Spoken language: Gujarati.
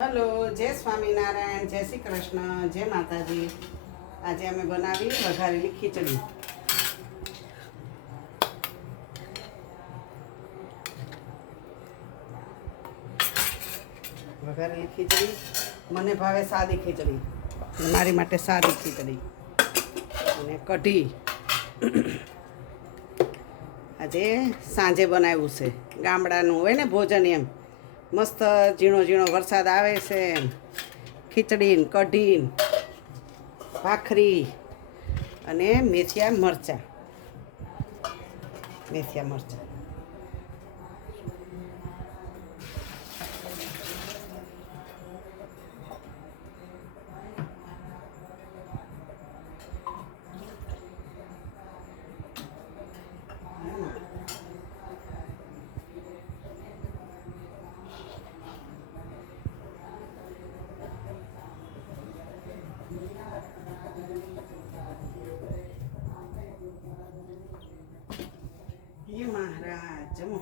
હલો, જય સ્વામિનારાયણ, જય શ્રી કૃષ્ણ, જય માતાજી. આજે અમે બનાવી વઘારેલી ખીચડી. વઘારેલી ખીચડી મને ભાવે સાદી ખીચડી, મારી માટે સાદી ખીચડી અને કઢી. આજે સાંજે બનાવ્યું છે, ગામડાનું હોય ને ભોજન એમ. મસ્ત ઝીણો ઝીણો વરસાદ આવે છે, ખીચડી ને કઢી ભાખરી અને મેથિયા મરચાં. ये महाराज जमो.